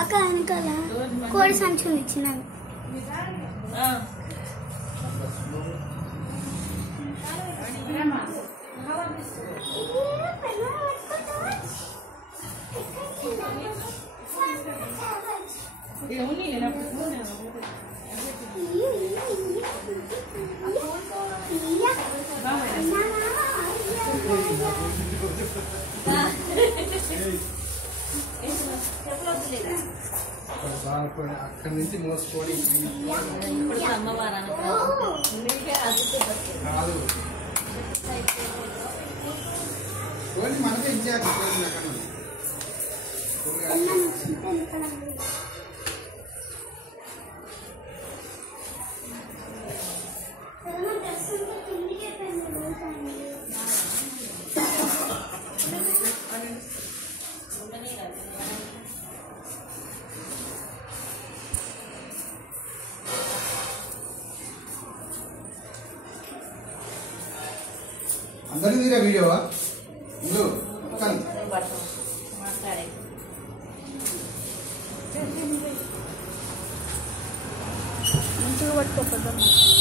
అక్క వెనకాల కోడి సంచులు ఇచ్చినాను. అక్కడి నుంచి మోసుకొని కాదు కోడి మనకే ఇచ్చారు. అందరినీ తీరా వీడియోవా ముందు మాట్లాడే మంచిగా పట్టుకోకపోతే